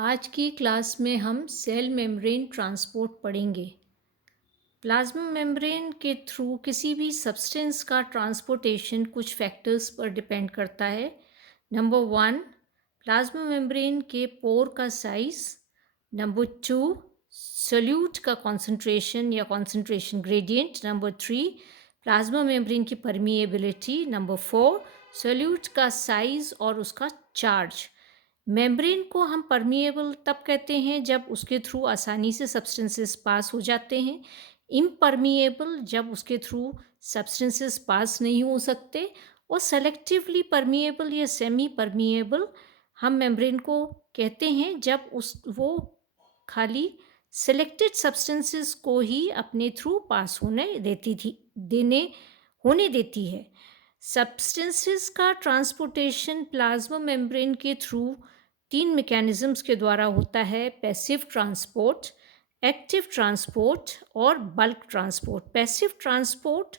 आज की क्लास में हम सेल मेम्ब्रेन ट्रांसपोर्ट पढ़ेंगे। प्लाज्मा मेम्ब्रेन के थ्रू किसी भी सब्सटेंस का ट्रांसपोर्टेशन कुछ फैक्टर्स पर डिपेंड करता है। नंबर वन, प्लाज्मा मेम्ब्रेन के पोर का साइज। नंबर टू, सोल्यूट का कॉन्सेंट्रेशन या concentration gradient. Number three, plasma membrane की परमिएबिलिटी। नंबर फोर, सोल्यूट का साइज और उसका चार्ज। मेम्ब्रेन को हम परमिएबल तब कहते हैं जब उसके थ्रू आसानी से सब्सटेंसेस पास हो जाते हैं, इम्परमिएबल जब उसके थ्रू सब्सटेंसेस पास नहीं हो सकते, और सेलेक्टिवली परमिएबल या सेमी परमिएबल हम मेम्ब्रेन को कहते हैं जब वो खाली सेलेक्टेड सब्सटेंसेस को ही अपने थ्रू पास होने देती है। सब्सटेंसेस का ट्रांसपोर्टेशन प्लाज्मा मेम्ब्रेन के थ्रू तीन मैकेनिज्म्स के द्वारा होता है: पैसिव ट्रांसपोर्ट, एक्टिव ट्रांसपोर्ट और बल्क ट्रांसपोर्ट। पैसिव ट्रांसपोर्ट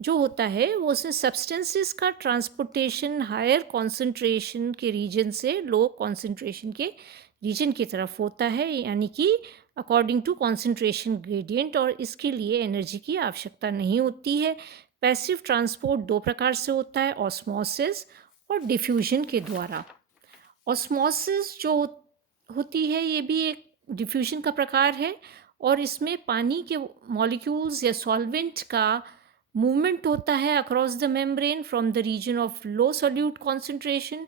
जो होता है वो उसमें सब्सटेंसेस का ट्रांसपोर्टेशन हायर कॉन्सेंट्रेशन के रीजन से लो कॉन्सेंट्रेशन के रीजन की तरफ होता है, यानी कि अकॉर्डिंग टू कॉन्सेंट्रेशन ग्रेडियंट, और इसके लिए एनर्जी की आवश्यकता नहीं होती है। पैसिव ट्रांसपोर्ट दो प्रकार से होता है: ऑस्मोसिस और डिफ्यूजन के द्वारा। ऑस्मोसिस जो होती है ये भी एक डिफ्यूजन का प्रकार है, और इसमें पानी के मॉलिक्यूल्स या सॉल्वेंट का मूवमेंट होता है across the membrane from the region of low solute concentration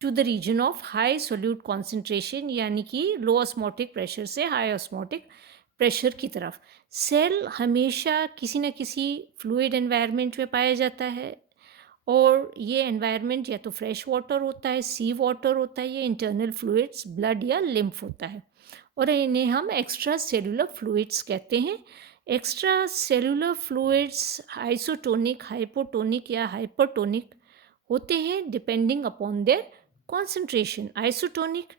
to the region of high solute concentration, यानी कि लो ऑस्मोटिक प्रेशर से हाई ऑस्मोटिक प्रेशर की तरफ। सेल हमेशा किसी न किसी फ्लूइड एनवायरनमेंट में पाया जाता है, और ये एनवायरनमेंट या तो फ्रेश वाटर होता है, सी वाटर होता है, या इंटरनल फ्लूइड्स ब्लड या लिम्फ होता है, और इन्हें हम एक्स्ट्रा सेलुलर फ्लूइड्स कहते हैं। Extra cellular fluids isotonic, hypotonic या हाइपरटोनिक होते हैं depending upon their concentration. Isotonic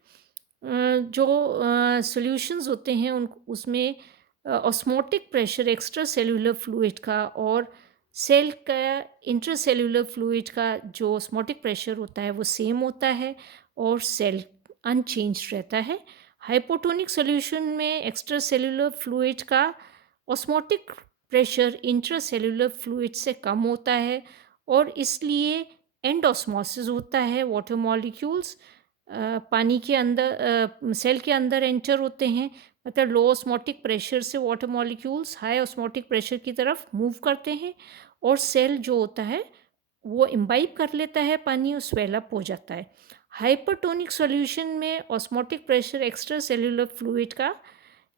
जो सॉल्यूशंस होते हैं उन उसमें osmotic pressure extra cellular fluid का और सेल का इंट्रासेल्युलर फ्लूइड का जो ऑस्मोटिक प्रेशर होता है वो सेम होता है, और सेल अनचेंज रहता है। हाइपोटोनिक सॉल्यूशन में एक्स्ट्रा सेलुलर फ्लूइड का ऑस्मोटिक प्रेशर इंट्रासेल्युलर फ्लूइड से कम होता है, और इसलिए एंड ऑस्मोसिस होता है। वाटर मॉलिक्यूल्स पानी के अंदर सेल के अंदर एंटर होते हैं, मतलब लो ऑस्मोटिक प्रेशर से water molecules high osmotic pressure की तरफ मूव करते हैं, और सेल जो होता है वो इम्बाइब कर लेता है पानी और स्वेल अप हो जाता है। हाइपरटोनिक सॉल्यूशन में osmotic pressure extra cellular fluid का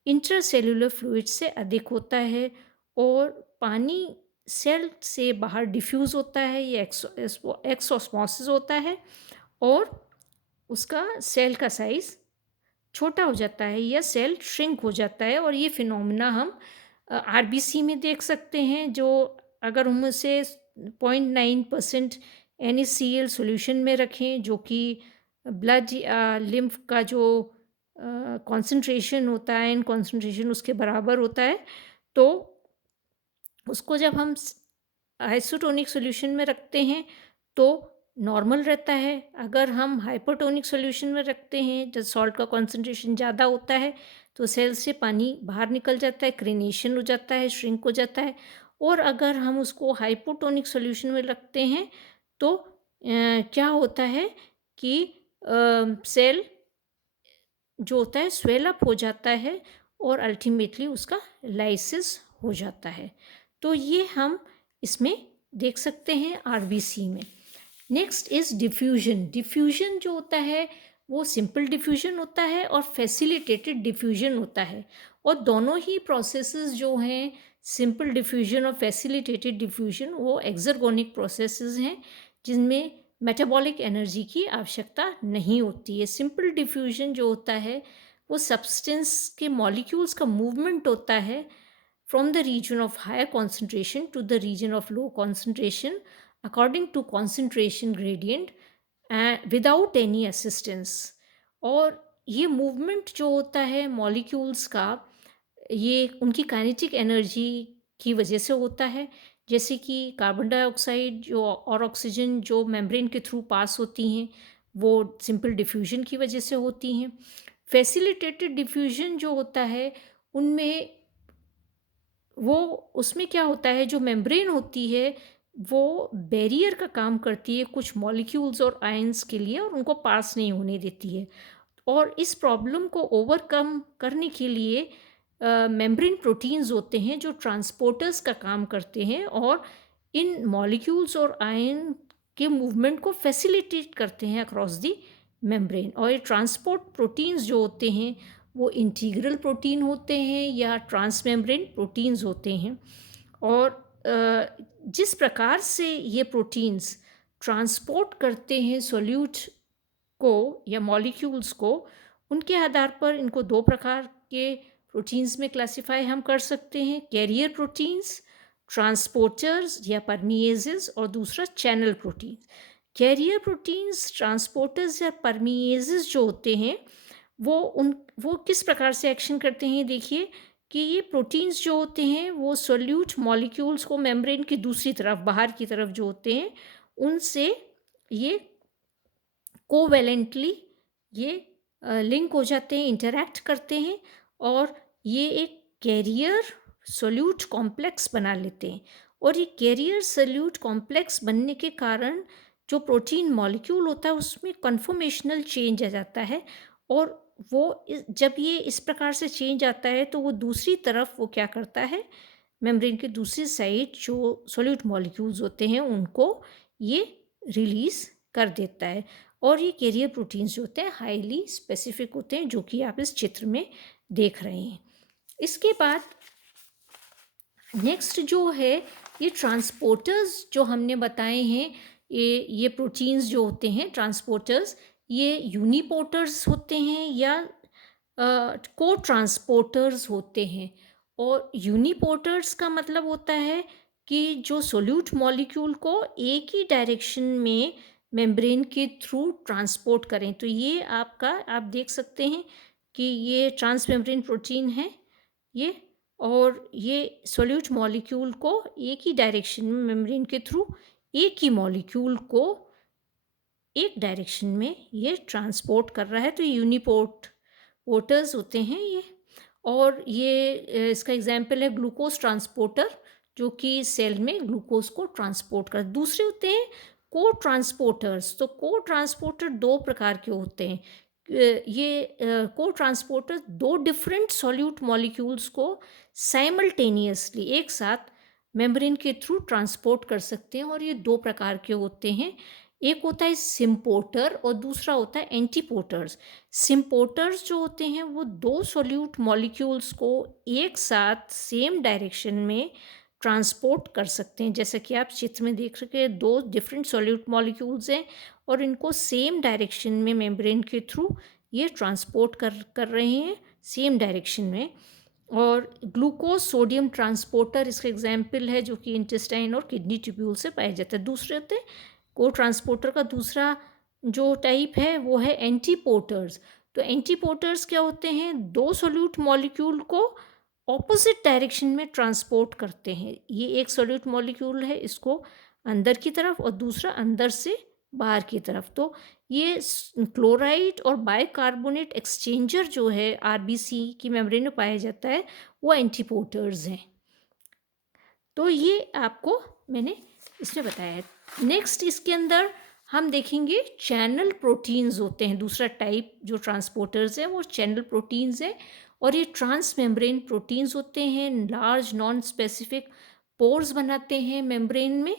इंट्रासेल्युलर फ्लूइड से अधिक होता है, और पानी सेल से बाहर डिफ्यूज़ होता है, ये एक्सऑस्मोसिस होता है, और उसका सेल का साइज़ छोटा हो जाता है या सेल श्रिंक हो जाता है। और ये फिनोमिना हम आरबीसी में देख सकते हैं, जो अगर हम उसे 0.9% NaCl सॉल्यूशन में रखें, जो कि ब्लड या लिम्फ का जो कॉन्सेंट्रेशन होता है, इन कॉन्सेंट्रेशन उसके बराबर होता है, तो उसको जब हम आइसोटोनिक सॉल्यूशन में रखते हैं तो नॉर्मल रहता है। अगर हम हाइपरटोनिक सॉल्यूशन में रखते हैं, जब सॉल्ट का कॉन्सेंट्रेशन ज़्यादा होता है, तो सेल से पानी बाहर निकल जाता है, क्रीनेशन हो जाता है, श्रिंक हो जाता है। और अगर हम उसको हाइपोटोनिक सॉल्यूशन में रखते हैं तो क्या होता है कि सेल जो होता है स्वेल अप हो जाता है, और अल्टीमेटली उसका लाइसिस हो जाता है। तो ये हम इसमें देख सकते हैं आरबीसी में। Next is diffusion. डिफ्यूजन जो होता है वो सिंपल डिफ्यूजन होता है और फैसिलिटेटेड डिफ्यूजन होता है, और दोनों ही प्रोसेसेस जो हैं, सिंपल डिफ्यूजन और फैसिलिटेटेड डिफ्यूजन, वो एक्सर्गोनिक प्रोसेसेस हैं जिनमें मेटाबॉलिक एनर्जी की आवश्यकता नहीं होती है। सिंपल डिफ्यूजन जो होता है वो सब्सटेंस के मॉलिक्यूल्स का मूवमेंट होता है from the region of higher concentration to the region of low concentration according to concentration gradient without any assistance। और ये मूवमेंट जो होता है मॉलिक्यूल्स का, ये उनकी काइनेटिक एनर्जी की वजह से होता है। जैसे कि कार्बन डाइऑक्साइड जो और ऑक्सीजन जो मेम्ब्रेन के थ्रू पास होती हैं, वो सिंपल डिफ्यूजन की वजह से होती हैं। फैसिलिटेटेड डिफ्यूजन जो होता है उनमें वो उसमें क्या होता है, जो मेम्ब्रेन होती है वो बैरियर का काम करती है कुछ मॉलिक्यूल्स और आयंस के लिए और उनको पास नहीं होने देती है। और इस प्रॉब्लम को ओवरकम करने के लिए मेम्ब्रेन प्रोटीन्स होते हैं जो ट्रांसपोर्टर्स का काम करते हैं और इन मॉलिक्यूल्स और आयन के मूवमेंट को फैसिलिटेट करते हैं अक्रॉस द मेम्ब्रेन। और ये ट्रांसपोर्ट प्रोटीन्स जो होते हैं वो इंटीग्रल प्रोटीन होते हैं या ट्रांसमेम्ब्रेन प्रोटीन्स होते हैं। और जिस प्रकार से ये प्रोटीन्स ट्रांसपोर्ट करते हैं सोल्यूट को या मॉलिक्यूल्स को, उनके आधार पर इनको दो प्रकार के प्रोटीन्स में क्लासिफाई हम कर सकते हैं, कैरियर प्रोटीन्स, ट्रांसपोर्टर्स या परमिएजेस, और दूसरा channel protein. Carrier proteins, transporters या परमिएजेस जो होते हैं वो किस प्रकार से एक्शन करते हैं, देखिए कि ये प्रोटीन्स जो होते हैं वो सोल्यूट मॉलिक्यूल्स को मेम्ब्रेन की दूसरी तरफ, बाहर की तरफ जो होते हैं, उनसे ये कोवैलेंटली ये लिंक हो जाते हैं, इंटरैक्ट करते हैं और ये एक कैरियर सोल्यूट कॉम्प्लेक्स बना लेते हैं। और ये कैरियर सोल्यूट कॉम्प्लेक्स बनने के कारण जो प्रोटीन मॉलिक्यूल होता है उसमें कन्फॉर्मेशनल चेंज आ जाता है। और वो जब ये इस प्रकार से चेंज आता है तो वो दूसरी तरफ वो क्या करता है, मेम्ब्रेन के दूसरी साइड जो सोल्यूट मॉलिक्यूल्स होते हैं उनको ये रिलीज़ कर देता है। और ये कैरियर प्रोटीन्स जो होते हैं हाईली स्पेसिफिक होते हैं, जो कि आप इस चित्र में देख रहे हैं। इसके बाद नेक्स्ट जो है ये ट्रांसपोर्टर्स जो हमने बताए हैं, ये प्रोटीन्स जो होते हैं ट्रांसपोर्टर्स, ये यूनिपोर्टर्स होते हैं या को ट्रांसपोर्टर्स होते हैं। और यूनिपोर्टर्स का मतलब होता है कि जो सोल्यूट मॉलिक्यूल को एक ही डायरेक्शन में मेम्ब्रेन के थ्रू ट्रांसपोर्ट करें। तो ये आपका आप देख सकते हैं कि ये ट्रांसमेम्ब्रेन प्रोटीन है ये, और ये सोल्यूट मॉलिक्यूल को एक ही डायरेक्शन में मेम्ब्रेन के थ्रू एक ही मॉलिक्यूल को एक डायरेक्शन में ये ट्रांसपोर्ट कर रहा है। तो यूनिपोर्टर्स होते हैं ये। और ये इसका एग्जाम्पल है ग्लूकोज ट्रांसपोर्टर, जो कि सेल में ग्लूकोज को ट्रांसपोर्ट कर। दूसरे होते हैं को ट्रांसपोर्टर्स। तो को ट्रांसपोर्टर दो प्रकार के होते हैं। ये को ट्रांसपोर्टर दो डिफरेंट सॉल्यूट मॉलिक्यूल्स को साइमल्टेनियसली एक साथ मेम्ब्रेन के थ्रू ट्रांसपोर्ट कर सकते हैं। और ये दो प्रकार के होते हैं, एक होता है सिम्पोर्टर और दूसरा होता है एंटीपोर्टर्स। सिम्पोर्टर्स जो होते हैं वो दो सोल्यूट मॉलिक्यूल्स को एक साथ सेम डायरेक्शन में ट्रांसपोर्ट कर सकते हैं। जैसा कि आप चित्र में देख सके हैं, दो डिफरेंट सोल्यूट मॉलिक्यूल्स हैं और इनको सेम डायरेक्शन में मेम्ब्रेन के थ्रू ये ट्रांसपोर्ट कर रहे हैं सेम डायरेक्शन में। और ग्लूकोज सोडियम ट्रांसपोर्टर इसका एग्जाम्पल है, जो कि इंटेस्टाइन और किडनी ट्यूब्यूल से पाया जाता है। दूसरे होते हैं को ट्रांसपोर्टर का दूसरा जो टाइप है वो है एंटीपोर्टर्स। तो एंटीपोर्टर्स क्या होते हैं, दो सोल्यूट मॉलिक्यूल को ऑपोजिट डायरेक्शन में ट्रांसपोर्ट करते हैं। ये एक सोल्यूट मॉलिक्यूल है, इसको अंदर की तरफ और दूसरा अंदर से बाहर की तरफ। तो ये क्लोराइड और बाइकार्बोनेट एक्सचेंजर जो है आरबीसी की मेम्ब्रेन में पाया जाता है, वो एंटीपोर्टर्स हैं। तो ये आपको मैंने इसमें बताया है। नेक्स्ट इसके अंदर हम देखेंगे चैनल प्रोटीन्स होते हैं। दूसरा टाइप जो ट्रांसपोर्टर्स है वो चैनल प्रोटीन्स है। और ये ट्रांस मेम्ब्रेन प्रोटीन्स होते हैं, लार्ज नॉन स्पेसिफिक पोर्स बनाते हैं मेम्ब्रेन में,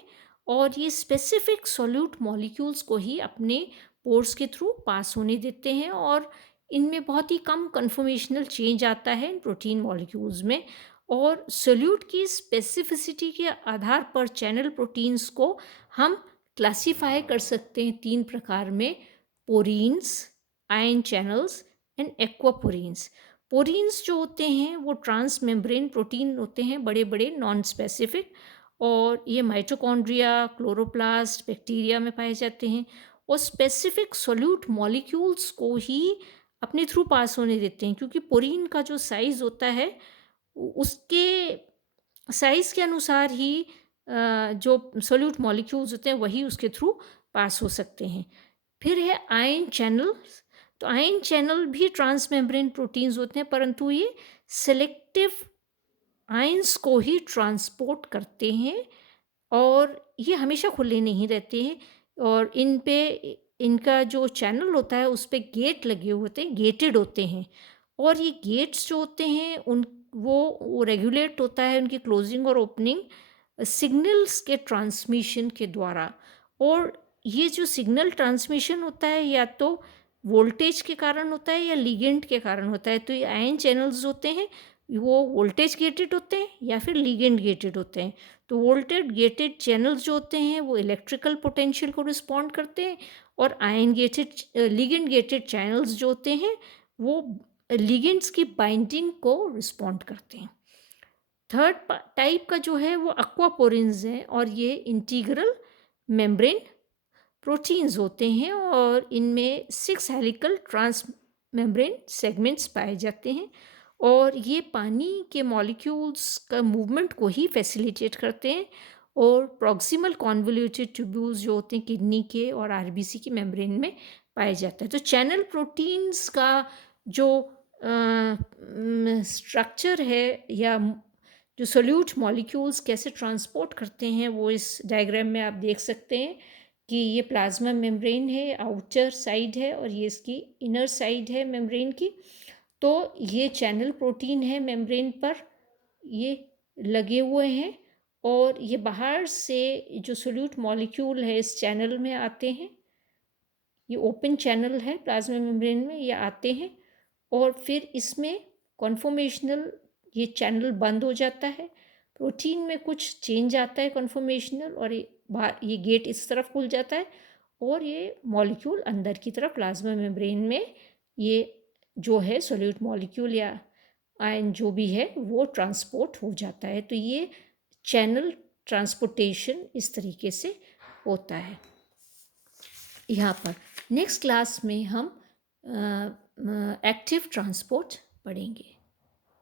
और ये स्पेसिफिक सॉल्यूट मॉलिक्यूल्स को ही अपने पोर्स के थ्रू पास होने देते हैं। और इनमें बहुत ही कम कन्फॉर्मेशनल चेंज आता है इन प्रोटीन मॉलिक्यूल्स में। और सोल्यूट की स्पेसिफिसिटी के आधार पर चैनल प्रोटीन्स को हम क्लासीफाई कर सकते हैं तीन प्रकार में, पोरीन्स, आयन चैनल्स एंड एक्वापोरीन्स। पोरीन्स जो होते हैं वो ट्रांस मेम्ब्रेन प्रोटीन होते हैं, बड़े बड़े नॉन स्पेसिफिक, और ये माइटोकॉन्ड्रिया, क्लोरोप्लास्ट, बैक्टीरिया में पाए जाते हैं। और स्पेसिफिक सोल्यूट मॉलिक्यूल्स को ही अपने थ्रू पास होने देते हैं, क्योंकि पोरीन का जो साइज़ होता है उसके साइज़ के अनुसार ही जो सोल्यूट मॉलिक्यूल्स होते हैं वही उसके थ्रू पास हो सकते हैं। फिर है आयन चैनल्स। तो आयन चैनल भी ट्रांसमेम्ब्रेन प्रोटीन्स होते हैं, परंतु ये सेलेक्टिव आयंस को ही ट्रांसपोर्ट करते हैं और ये हमेशा खुले नहीं रहते हैं और इन पे इनका जो चैनल होता है उस पे गेट लगे हुए होते हैं, गेटेड होते हैं और ये गेट्स जो होते हैं उन वो रेगुलेट होता है उनकी क्लोजिंग और ओपनिंग सिग्नल्स के ट्रांसमिशन के द्वारा। और ये जो सिग्नल ट्रांसमिशन होता है या तो वोल्टेज के कारण होता है या लिगेंड के कारण होता है। तो ये आयन चैनल्स होते हैं वो वोल्टेज गेटेड होते हैं या फिर लिगेंड गेटेड होते हैं। तो वोल्टेज गेटेड चैनल्स जो होते हैं वो इलेक्ट्रिकल पोटेंशियल को रिस्पॉन्ड करते हैं और ion gated ligand gated channels जो होते हैं वो लिगेंड्स की बाइंडिंग को रिस्पॉन्ड करते हैं। थर्ड टाइप का जो है वो एक्वापोरिन्स है और ये इंटीग्रल मेम्ब्रेन प्रोटीन्स होते हैं और इनमें 6 हेलिकल ट्रांस मेम्ब्रेन सेगमेंट्स पाए जाते हैं और ये पानी के मॉलिक्यूल्स का मूवमेंट को ही फैसिलिटेट करते हैं। और प्रॉक्सिमल कॉन्वोल्यूटेड ट्यूब्यूल्स जो होते हैं किडनी के और आरबीसी की मेम्ब्रेन में पाए जाते हैं। तो चैनल प्रोटीन्स का जो स्ट्रक्चर है या जो सोल्यूट मॉलिक्यूल्स कैसे ट्रांसपोर्ट करते हैं वो इस डायग्राम में आप देख सकते हैं कि ये प्लाज्मा मेम्ब्रेन है, आउटर साइड है और ये इसकी इनर साइड है मेम्ब्रेन की। तो ये चैनल प्रोटीन है मेम्ब्रेन पर ये लगे हुए हैं और ये बाहर से जो सोल्यूट मॉलिक्यूल है इस चैनल में आते हैं। ये ओपन चैनल है प्लाज्मा मेम्ब्रेन में, ये आते हैं और फिर इसमें कॉन्फॉर्मेशनल ये चैनल बंद हो जाता है। प्रोटीन में कुछ चेंज आता है कॉन्फॉर्मेशनल और ये गेट इस तरफ खुल जाता है और ये मॉलिक्यूल अंदर की तरफ प्लाज्मा मेम्ब्रेन में ये जो है सोल्यूट मॉलिक्यूल या आयन जो भी है वो ट्रांसपोर्ट हो जाता है। तो ये चैनल ट्रांसपोर्टेशन इस तरीके से होता है। यहाँ पर नेक्स्ट क्लास में हम एक्टिव ट्रांसपोर्ट पढ़ेंगे।